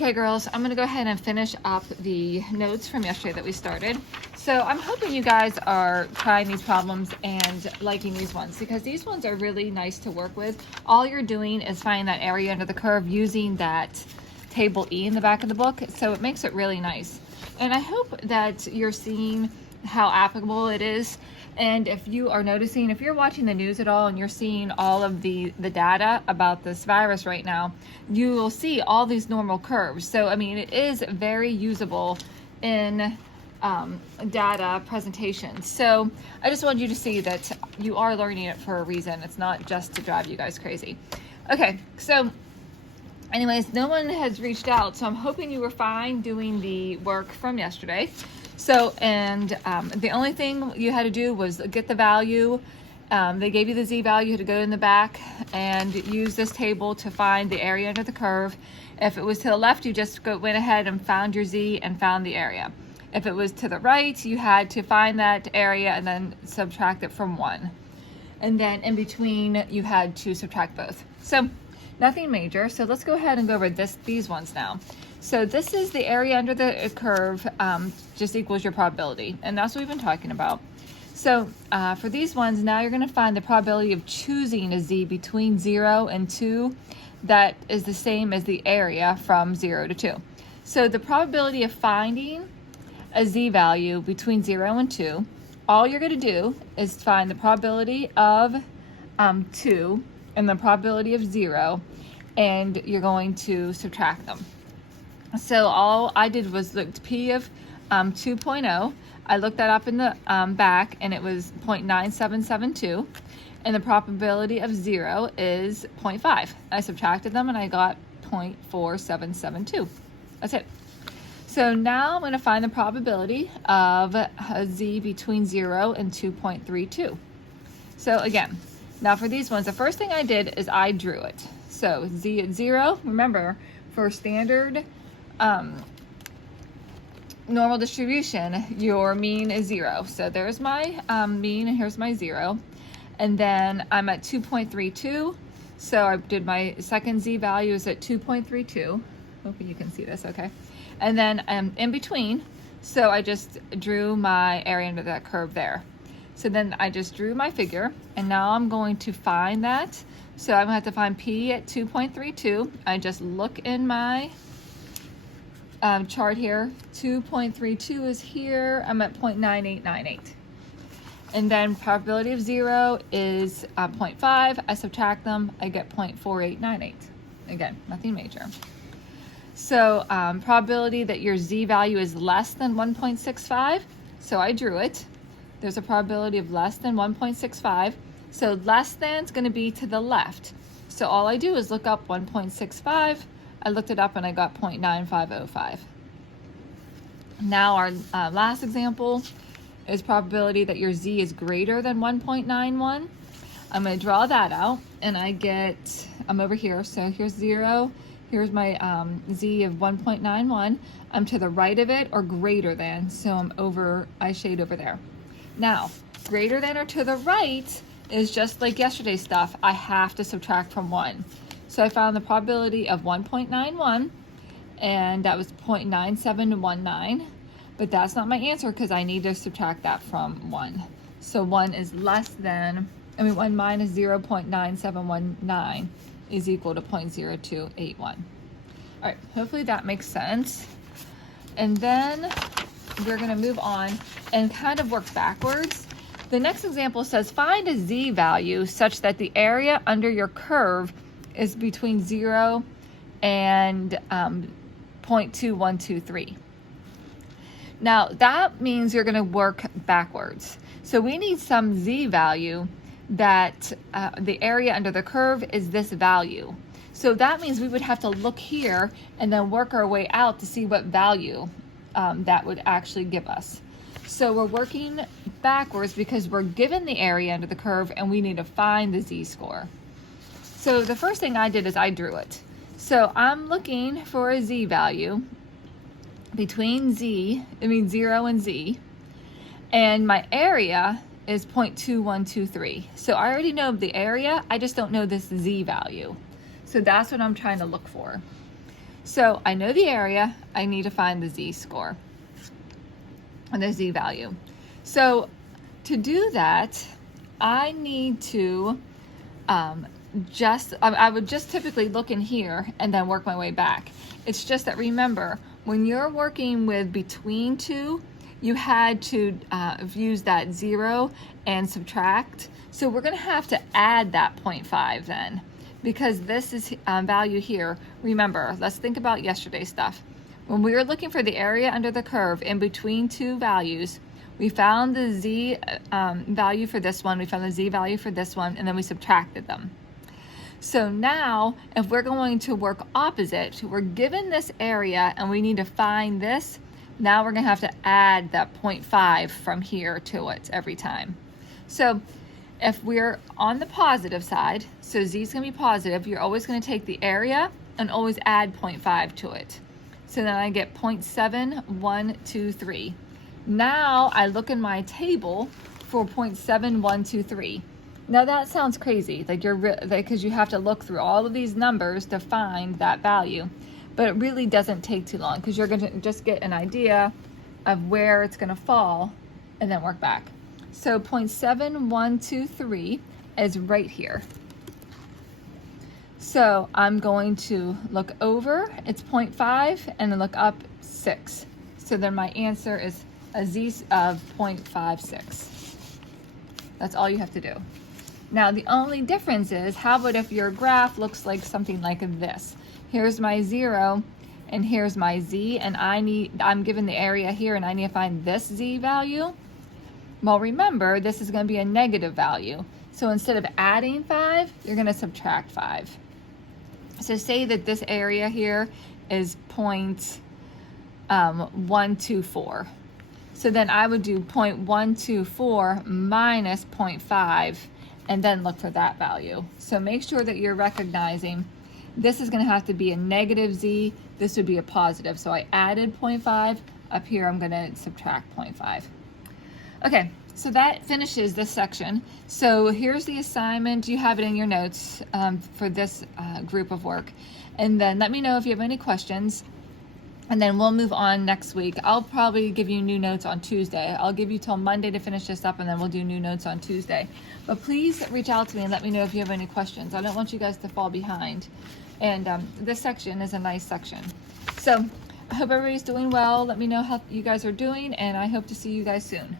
Okay, girls, I'm gonna go ahead and finish up the notes from yesterday that we started. So I'm hoping you guys are trying these problems and liking these ones, because these ones are really nice to work with. All you're doing is finding that area under the curve using that table E in the back of the book. So it makes it really nice. And I hope that you're seeing how applicable it is. And if you are noticing, if you're watching the news at all and you're seeing all of the data about this virus right now, you will see all these normal curves. So, I mean, it is very usable in data presentations. So I just wanted you to see that you are learning it for a reason. It's not just to drive you guys crazy. Okay, so anyways, no one has reached out, so I'm hoping you were fine doing the work from yesterday. So, and the only thing you had to do was get the value. They gave you the Z value. You had to go in the back and use this table to find the area under the curve. If it was to the left, you just went ahead and found your Z and found the area. If it was to the right, you had to find that area and then subtract it from 1. And then in between, you had to subtract both. So nothing major. So let's go ahead and go over these ones now. So this is the area under the curve, just equals your probability. And that's what we've been talking about. So for these ones, now you're going to find the probability of choosing a Z between 0 and 2 that is the same as the area from 0 to 2. So the probability of finding a Z value between 0 and 2, all you're going to do is find the probability of 2 and the probability of 0, and you're going to subtract them. So all I did was look P of 2.0. I looked that up in the back, and it was 0.9772, and the probability of 0 is 0.5. I subtracted them and I got 0.4772. That's it. So now I'm going to find the probability of a Z between 0 and 2.32. So again, now for these ones, the first thing I did is I drew it. So Z at 0, remember, for standard normal distribution, your mean is 0. So there's my mean, and here's my 0. And then I'm at 2.32. So I did my second Z value is at 2.32. Hopefully you can see this, okay. And then in between, so I just drew my area under that curve there. So then I just drew my figure, and now I'm going to find that. So I'm going to have to find P at 2.32. I just look in my chart here. 2.32 is here. I'm at 0.9898. And then probability of 0 is 0.5. I subtract them. I get 0.4898. Again, nothing major. So probability that your Z value is less than 1.65. So I drew it. There's a probability of less than 1.65. So less than is going to be to the left. So all I do is look up 1.65. I looked it up and I got 0.9505. Now our last example is probability that your Z is greater than 1.91. I'm going to draw that out, and I'm over here. So here's 0. Here's my Z of 1.91. I'm to the right of it or greater than. So I shade over there. Now, greater than or to the right is just like yesterday's stuff. I have to subtract from 1. So I found the probability of 1.91, and that was 0.9719. But that's not my answer because I need to subtract that from 1. So 1 is less than, 1 minus 0.9719 is equal to 0.0281. All right, hopefully that makes sense. And then we're going to move on and kind of work backwards. The next example says find a Z value such that the area under your curve is between 0 and 0.2123. Now that means you're going to work backwards. So we need some Z value that the area under the curve is this value. So that means we would have to look here and then work our way out to see what value that would actually give us. So we're working backwards because we're given the area under the curve and we need to find the Z score. So the first thing I did is I drew it. So I'm looking for a Z value between 0 and Z, and my area is 0.2123. So I already know the area, I just don't know this Z value. So that's what I'm trying to look for. So I know the area, I need to find the z-score and the z-value. So to do that, I need to I would just typically look in here and then work my way back. It's just that, remember, when you're working with between two, you had to use that 0 and subtract. So we're going to have to add that 0.5 then, because this is value here. Remember, let's think about yesterday's stuff. When we were looking for the area under the curve in between two values, we found the z value for this one, we found the z value for this one, and then we subtracted them. So now, if we're going to work opposite, we're given this area and we need to find this. Now we're going to have to add that 0.5 from here to it every time. So if we're on the positive side, so z is going to be positive, you're always going to take the area and always add 0.5 to it. So then I get 0.7123. Now I look in my table for 0.7123. Now that sounds crazy, like because you have to look through all of these numbers to find that value, but it really doesn't take too long because you're going to just get an idea of where it's going to fall and then work back. So 0.7123 is right here. So I'm going to look over, it's 0.5, and then look up 6. So then my answer is a z of 0.56. That's all you have to do. Now the only difference is, how about if your graph looks like something like this? Here's my 0 and here's my z, and I'm given the area here and I need to find this z value. Well, remember, this is going to be a negative value. So instead of adding 5, you're going to subtract 5. So say that this area here is 0.124. So then I would do 0.124 minus 0.5 and then look for that value. So make sure that you're recognizing this is going to have to be a negative z, this would be a positive. So I added 0.5, up here I'm going to subtract 0.5. Okay, so that finishes this section. So here's the assignment. You have it in your notes for this group of work. And then let me know if you have any questions. And then we'll move on next week. I'll probably give you new notes on Tuesday. I'll give you till Monday to finish this up, and then we'll do new notes on Tuesday. But please reach out to me and let me know if you have any questions. I don't want you guys to fall behind. And this section is a nice section. So I hope everybody's doing well. Let me know how you guys are doing, and I hope to see you guys soon.